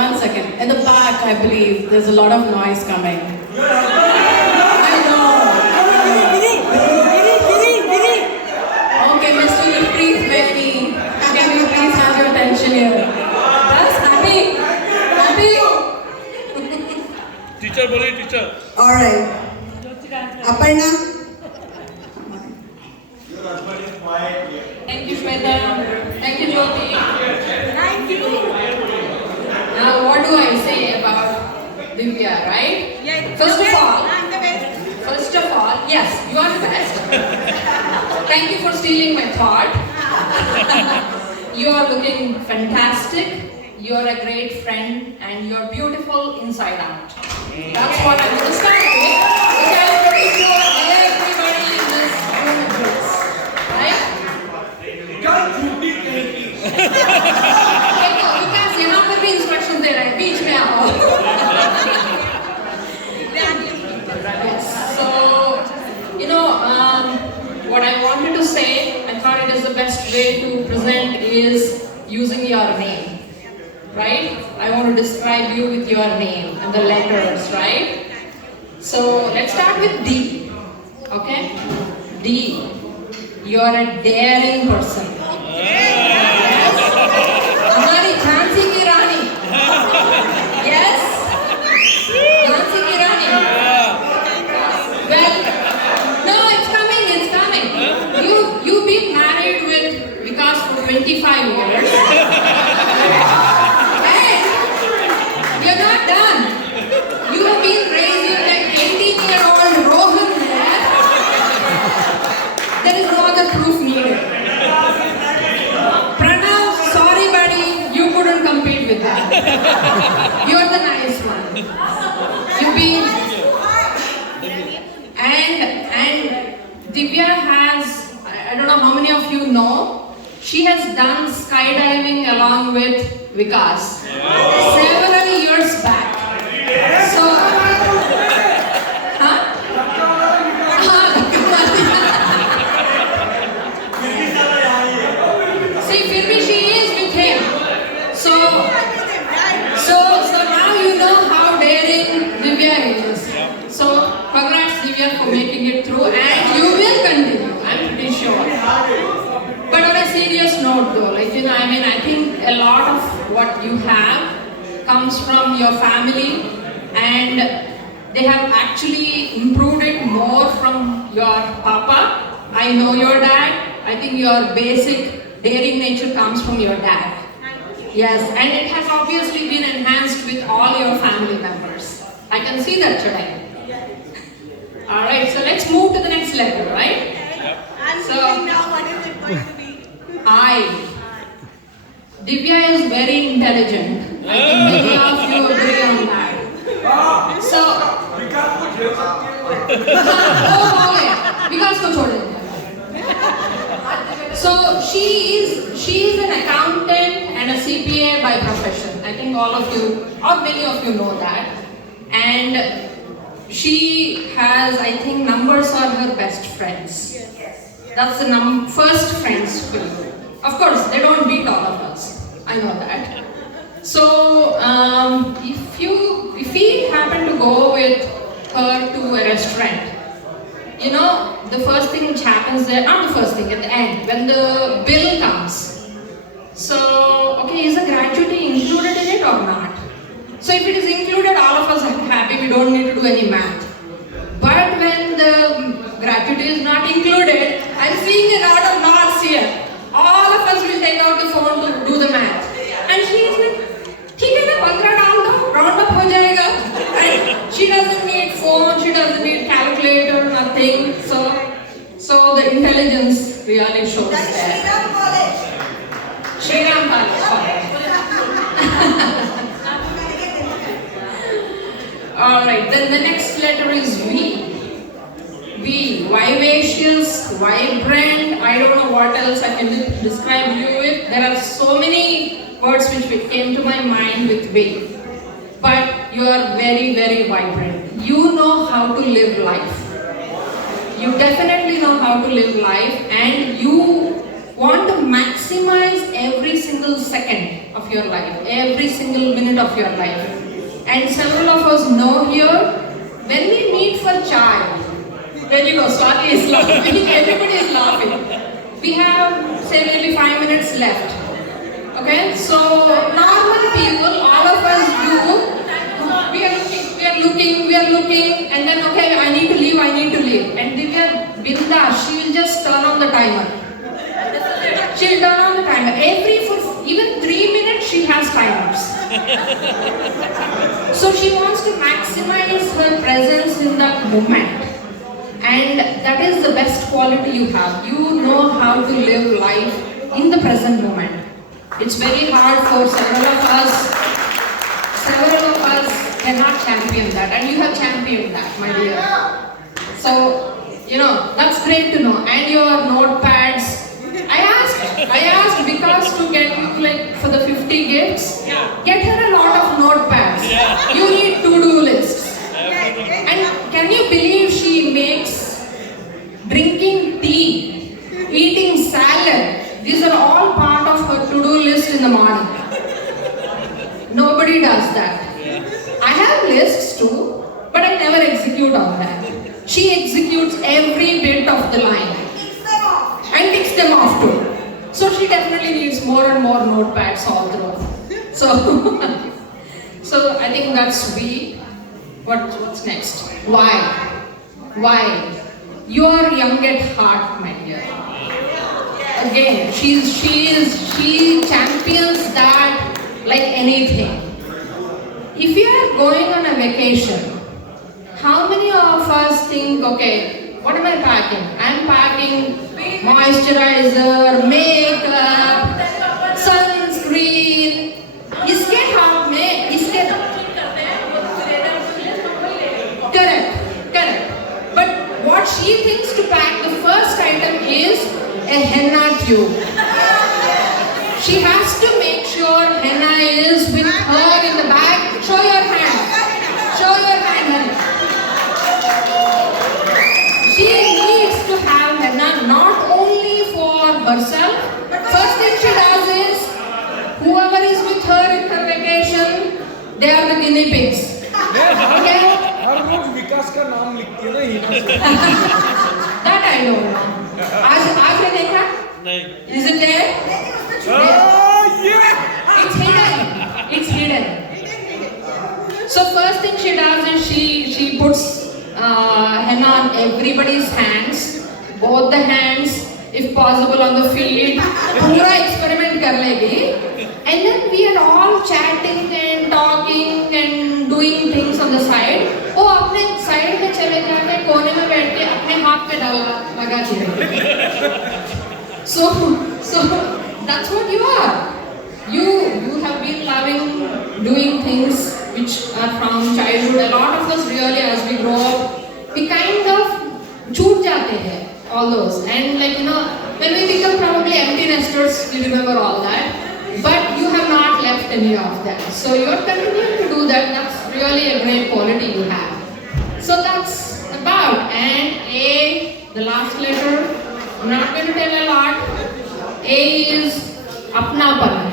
1 second. In the back, I believe there's a lot of noise coming. I know. Okay, Mr. Gurpreet Maini, can you please have your attention here? That's happy. Happy. Teacher, boli teacher. All right. Aparna. Thank you, Shweta. Thank you, Jyoti. Thank you. Now, what do I say about Divya, right? Yeah, First of all, I'm the best. yes, you are the best. Thank you for stealing my thought. You are looking fantastic. You are a great friend, and you are beautiful inside out. That's what I'm going to start with, which I'm pretty sure everybody in this room agrees. Right? देखो, विकास यहाँ पर भी instruction दे रहा है, बीच में आओ। Yes. So, what I wanted to say, I thought it is the best way to present is using your name. Right? I want to describe you with your name and the letters, right? So let's start with D. Okay? D. You're a daring person. Yes? Hamari Jhansi ki Rani. Yes? Jhansi ki Rani. Well, no, it's coming. You've been married with Vikas for 25 years. You're not done. You have been raising like 18-year-old Rohan there. There is no other proof needed. Pranav, sorry buddy, you couldn't compete with that. You're the nice one. You've been... And Divya has, I don't know how many of you know, she has done skydiving along with Vikas several years back. So, see, फिर भी she is with him. So now you know how daring Divya is. So congrats Divya for making it through, and you will continue. I'm pretty sure. But on a serious note though, I think a lot of what you have comes from your family, and they have actually improved it more from your papa. I know your dad. I think your basic daring nature comes from your dad. Yes, and it has obviously been enhanced with all your family members. I can see that today. Alright, so let's move to the next letter, right? I'm So- thinking now what is it going to be? I. Divya is very intelligent. I think many of you agree on that. So, Vikas को छोड़ देते हैं. So she is an accountant and a CPA by profession. I think all of you or many of you know that. And she has, I think, numbers are her best friends. That's the first friends for you. Of course, they don't beat all of us. I know that. So, if we happen to go with her to a restaurant, the first thing which happens there, not the first thing, at the end, when the bill comes. So, okay, is the gratuity included in it or not? So, if it is included, all of us are happy, we don't need to do any math. But when the gratuity is not included, I'm seeing a lot of nods here. All of us will take out the phone to do the math. And she is like, ठीक है ना, 15 डाल दो, round up हो जाएगा. And she doesn't need phone, she doesn't need calculator, nothing. So the intelligence really shows That's there. Shriram College. Shriram College. Alright, then the next letter is V. V, vivacious, vibrant, I don't know what else I can describe you with. There are so many words which came to my mind with V. But you are very, very vibrant. You know how to live life. You definitely know how to live life, and you want to maximize every single second of of your life, every single minute of your life. And several of us know here, when we meet for chai, there you go, Swati is laughing, everybody is laughing. We have, say, maybe 5 minutes left. Okay, so normal people, all of us do, we are looking, and then, okay, I need to leave. And Divya Binda, she will just turn on the timer. She'll turn on the timer. Even 3 minutes, she has timers. So she wants to maximize her presence in that moment. And that is the best quality you have. You know how to live life in the present moment. It's very hard for several of us cannot champion that, and you have championed that, my dear. So, that's great to know. And your notepads. I asked because to get you like for the 50 gifts, get her a lot of notepads. You need to-do lists. And can you believe she makes drinking tea, eating salad? These are all part of her to-do list in the morning. Nobody does that. I have lists too, but I never execute on that. She executes every bit of the line and ticks them off too. So she definitely needs more and more notepads all through. So I think that's B. What's next? Why? You are young at heart, my dear. Again, she champions that like anything. If you are going on a vacation, how many of us think, okay, what am I packing? I'm packing moisturizer, makeup, sunscreen. इसके हाथ में इसके correct. But what she thinks to pack, the first item is a henna tube. She has to make sure henna is with her in the bag. Show your hand, honey. She needs to have henna not only for herself. First thing she does is, whoever is with her in her vacation, they are the guinea pigs. Okay? हर रोज विकास का नाम लिखती है ना हिना से। That I don't know. आज ने देखा? नहीं। Is it there? It's hidden. So first thing she does is she puts henna on everybody's hands, both the hands, if possible on the feet. पूरा experiment कर लेगी. And then we are all chatting and talking and doing things on the side. वो अपने side में चले जाके कोने में बैठ के अपने हाथ पे लगा दिया. So that's what you are. You have been loving doing things which are from childhood. A lot of us really, as we grow up, we kind of छूट जाते हैं all those. And when we become probably empty nesters, we remember all that. But you have not left any of that. So you are continuing to do that. That's really a great quality you have. So that's about. And A, the last letter, I'm not going to tell a lot. A is apnapan.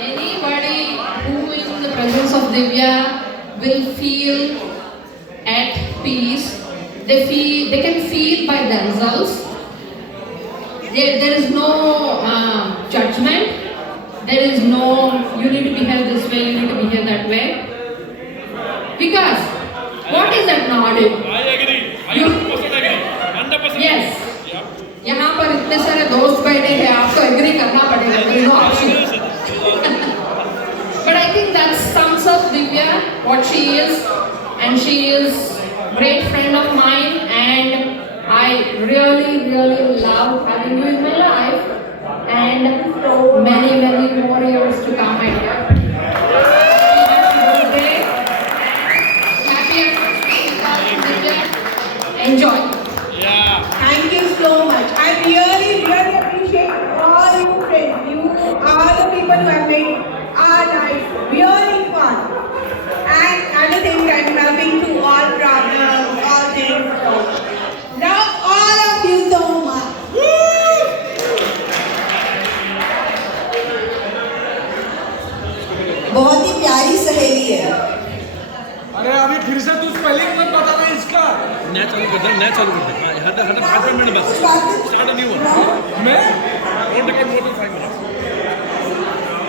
Anybody who is in the presence of Divya will feel at peace. They can feel by themselves. There is no judgment. There is no, you need to behave this way, you need to behave that way. Because, what is that nodding? I agree. I 100% agree. 100%. Yes. यहाँ पर इतने सारे दोस्त बैठे हैं, आपको agree करना पड़ेगा. There is no option. But I think that sums up Divya, what she is, and she is a great friend of mine, and I really love having you in my life, and many more years to come, my dear. Happy birthday. Enjoy. Yeah. Thank you so much. I really appreciate all you friends. You are the people who have made our life really fun. And at the same time helping to all problems, all things. Love all of you so much. नया चालू कर दे. हाँ, हर 5 minute बस. कुछ बात कर. Start a new one. No? Don't record more than 5 minutes.